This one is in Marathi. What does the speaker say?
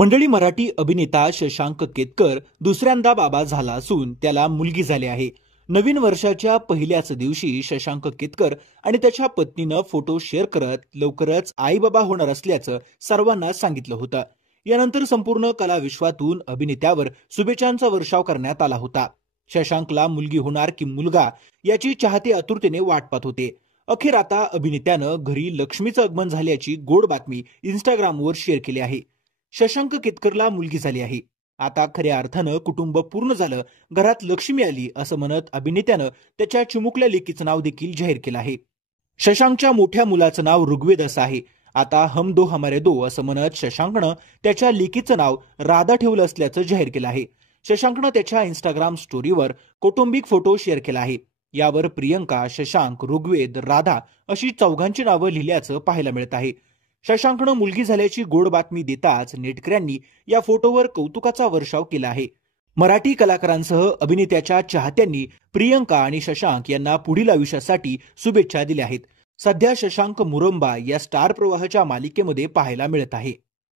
मंडळी, मराठी अभिनेता शशांक केतकर दुसऱ्यांदा बाबा झाला असून त्याला मुलगी झाली आहे. नवीन वर्षाच्या पहिल्याच दिवशी शशांक केतकर आणि त्याच्या पत्नीनं फोटो शेअर करत लवकरच आई बाबा होणार असल्याचं सर्वांना सांगितलं होतं. यानंतर संपूर्ण कला विश्वातून अभिनेत्यावर शुभेच्छांचा वर्षाव करण्यात आला होता. शशांकला मुलगी होणार की मुलगा याची चाहते आतुरतेने वाट पाहत होते. अखेर आता अभिनेत्यानं घरी लक्ष्मीचं आगमन झाल्याची गोड बातमी इंस्टाग्रामवर शेअर केली आहे. शशांक केतकरला मुलगी झाली आहे. आता खऱ्या अर्थानं कुटुंब पूर्ण झालं, घरात लक्ष्मी आली असं म्हणत अभिनेत्यानं त्याच्या चिमुकल्या लेकीचं नाव देखील जाहीर केलं आहे. शशांकच्या मोठ्या मुलाचं नाव ऋग्वेद असं आहे. आता हम दो हमारे दो असं म्हणत शशांकनं त्याच्या लेकीचं नाव राधा ठेवलं असल्याचं जाहीर केलं आहे. शशांकनं त्याच्या इंस्टाग्राम स्टोरीवर कौटुंबिक फोटो शेअर केला आहे. यावर प्रियंका, शशांक, ऋग्वेद, राधा अशी चौघांची नावं लिहिल्याचं पाहायला मिळत आहे. शशांकनं मुलगी झाल्याची गोड बातमी देताच नेटकऱ्यांनी या फोटोवर कौतुकाचा वर्षाव केला आहे. मराठी कलाकारांसह अभिनेत्याच्या चाहत्यांनी प्रियंका आणि शशांक यांना पुढील आयुष्यासाठी शुभेच्छा दिल्या आहेत. सध्या शशांक मुरंबा या स्टार प्रवाहाच्या मालिकेमध्ये पाहायला मिळत आहे.